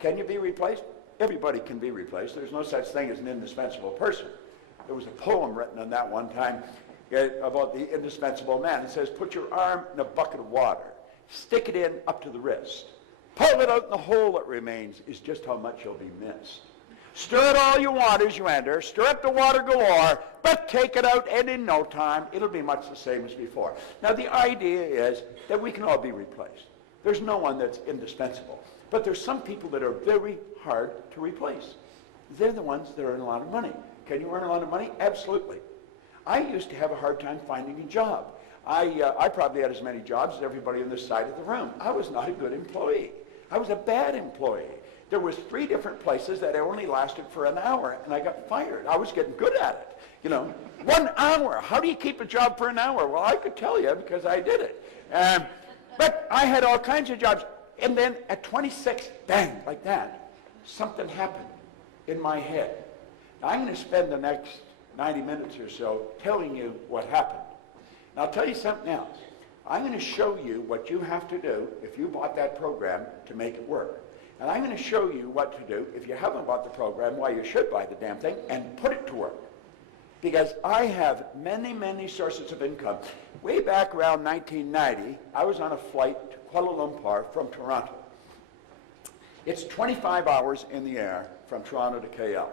Can you be replaced? Everybody can be replaced. There's no such thing as an indispensable person. There was a poem written on that one time about the indispensable man. It says, put your arm in a bucket of water, stick it in up to the wrist, pull it out in the hole that remains is just how much you'll be missed. Stir it all you want as you enter, stir up the water galore, but take it out and in no time it'll be much the same as before. Now the idea is that we can all be replaced. There's no one that's indispensable. But there's some people that are very hard to replace. They're the ones that earn a lot of money. Can you earn a lot of money? Absolutely. I used to have a hard time finding a job. I probably had as many jobs as everybody on this side of the room. I was not a good employee. I was a bad employee. There was 3 different places that I only lasted for an hour, and I got fired. I was getting good at it. You know, 1 hour. How do you keep a job for an hour? Well, I could tell you because I did it. But I had all kinds of jobs. And then at 26, bang, like that, something happened in my head. Now, I'm going to spend the next 90 minutes or so telling you what happened. And I'll tell you something else. I'm going to show you what you have to do if you bought that program to make it work. And I'm going to show you what to do if you haven't bought the program, why you should buy the damn thing, and put it to work. Because I have many, many sources of income. Way back around 1990, I was on a flight to Kuala Lumpur from Toronto. It's 25 hours in the air from Toronto to KL.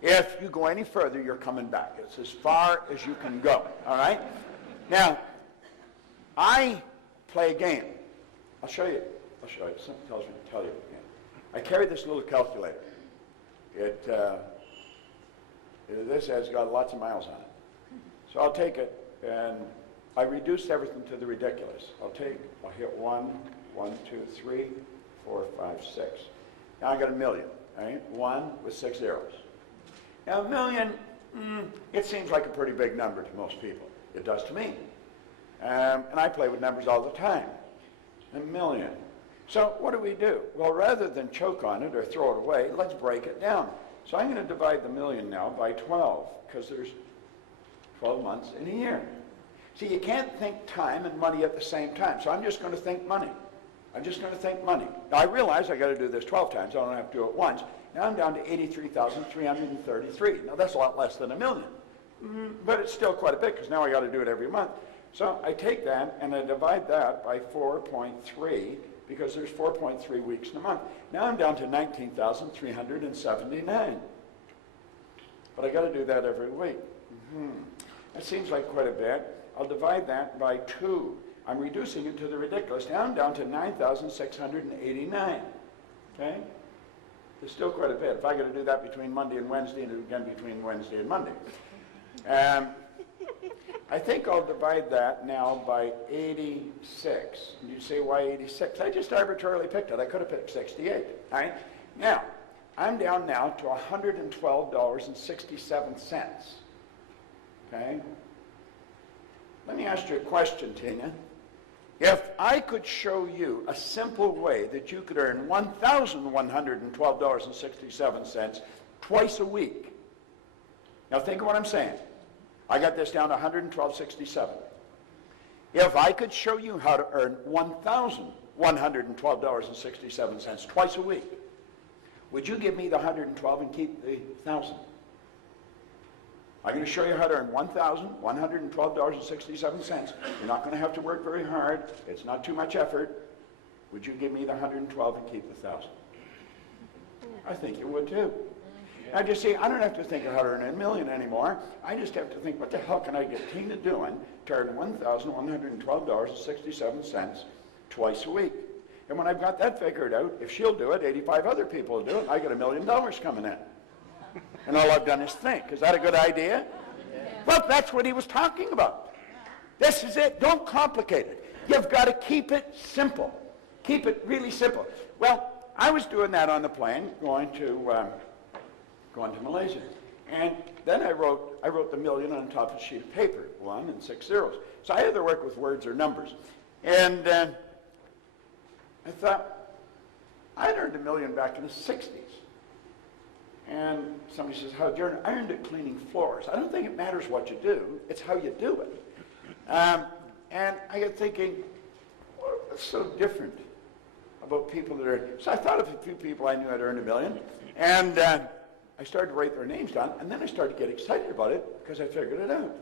If you go any further, you're coming back. It's as far as you can go, all right? Now, I play a game. I'll show you. Something tells me to tell you again. I carry this little calculator. This has got lots of miles on it. So I'll take it, and I reduced everything to the ridiculous. I'll hit 1, 2, 3, 4, 5, 6. Now I got a million, right? 1 with 6 zeros. Now a million, it seems like a pretty big number to most people. It does to me. And I play with numbers all the time. A million. So what do? Well, rather than choke on it or throw it away, let's break it down. So I'm going to divide the million now by 12, because there's 12 months in a year. See, you can't think time and money at the same time, so I'm just going to think money. I'm just going to think money. Now, I realize I got to do this 12 times. I don't have to do it once. Now I'm down to 83,333. Now, that's a lot less than a million, but it's still quite a bit, because now I got to do it every month. So I take that, and I divide that by 4.3, because there's 4.3 weeks in a month. Now I'm down to 19,379. But I got to do that every week. That seems like quite a bit. I'll divide that by 2. I'm reducing it to the ridiculous. Now I'm down to 9,689. Okay? There's still quite a bit. If I got to do that between Monday and Wednesday, and again between Wednesday and Monday. I think I'll divide that now by 86. And you say, why 86? I just arbitrarily picked it. I could have picked 68. All right? Now, I'm down now to $112.67. Okay? Let me ask you a question, Tina. If I could show you a simple way that you could earn $1,112.67 twice a week. Now think of what I'm saying. I got this down to $112.67. If I could show you how to earn $1,112.67 twice a week, would you give me the 112 and keep the 1,000? I'm going to show you how to earn $1,112.67. You're not going to have to work very hard. It's not too much effort. Would you give me the 112 and keep the 1,000? I think you would too. Now, you see, I don't have to think of how to earn a million anymore. I just have to think, what the hell can I get Tina doing to earn $1,112.67 twice a week? And when I've got that figured out, if she'll do it, 85 other people will do it, I get $1 million coming in. And all I've done is think. Is that a good idea? Yeah. Well, that's what he was talking about. This is it. Don't complicate it. You've got to keep it simple. Keep it really simple. Well, I was doing that on the plane, going to Malaysia. And then I wrote the million on top of a sheet of paper, 1 and 6 zeros. So I either work with words or numbers. And I thought, I earned $1 million back in the 60s. And somebody says, how'd you earn it? I earned it cleaning floors. I don't think it matters what you do, it's how you do it. And I got thinking, what's so different about people that are, so I thought of a few people I knew had earned $1 million, and I started to write their names down, and then I started to get excited about it because I figured it out.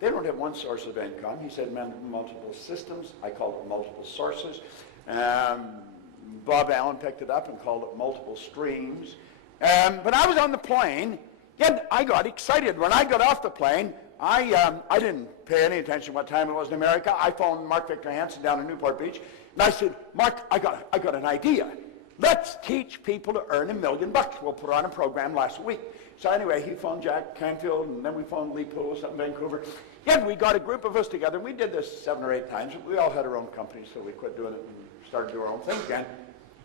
They don't have one source of income. He said multiple systems. I called it multiple sources. Bob Allen picked it up and called it multiple streams. But I was on the plane, and I got excited. When I got off the plane, I didn't pay any attention to what time it was in America. I phoned Mark Victor Hansen down in Newport Beach, and I said, Mark, I got an idea. Let's teach people to earn $1 million. We'll put on a program last week. So anyway, he phoned Jack Canfield, and then we phoned Lee Poulos up in Vancouver. Yeah, we got a group of us together, and we did this 7 or 8 times. We all had our own companies, so we quit doing it and started doing our own thing again.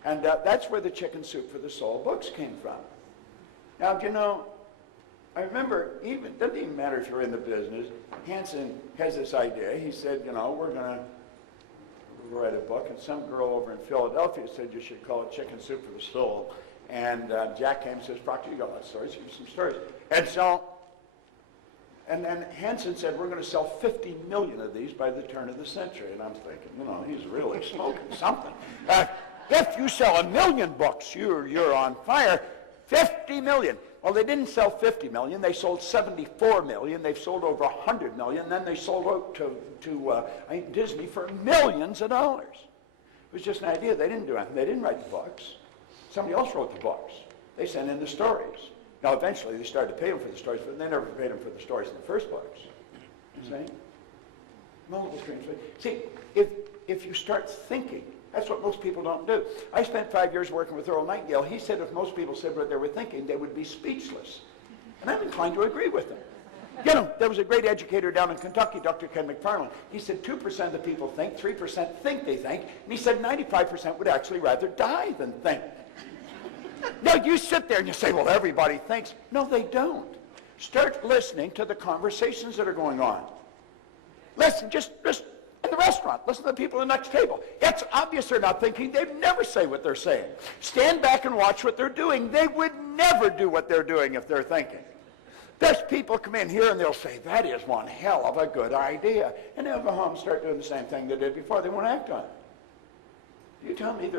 And that's where the Chicken Soup for the Soul books came from. Now, you know, I remember, it doesn't even matter if you're in the business, Hansen has this idea. He said, you know, we're going to write a book, and some girl over in Philadelphia said you should call it Chicken Soup for the Soul. And Jack came and says, Proctor, you got a lot of stories, give me some stories. And so, and then Hansen said, we're going to sell 50 million of these by the turn of the century. And I'm thinking, you know, he's really smoking something. If you sell 1 million books, you're on fire. 50 million. Well, they didn't sell 50 million. They sold 74 million. They've sold over 100 million. Then they sold out to Disney for millions of dollars. It was just an idea. They didn't do anything. They didn't write the books. Somebody else wrote the books. They sent in the stories. Now, eventually, they started to pay them for the stories, but they never paid them for the stories in the first books. See? Multiple streams. See, if you start thinking, that's what most people don't do. I spent 5 years working with Earl Nightingale. He said if most people said what they were thinking, they would be speechless. And I'm inclined to agree with him. You know, there was a great educator down in Kentucky, Dr. Ken McFarland. He said 2% of the people think, 3% think they think, and he said 95% would actually rather die than think. Now, you sit there and you say, well, everybody thinks. No, they don't. Start listening to the conversations that are going on. Listen, just in the restaurant, listen to the people at the next table. It's obvious they're not thinking. They'd never say what they're saying. Stand back and watch what they're doing. They would never do what they're doing if they're thinking. There's people come in here and they'll say, that is one hell of a good idea. And they'll go home and start doing the same thing they did before. They won't act on it. You tell me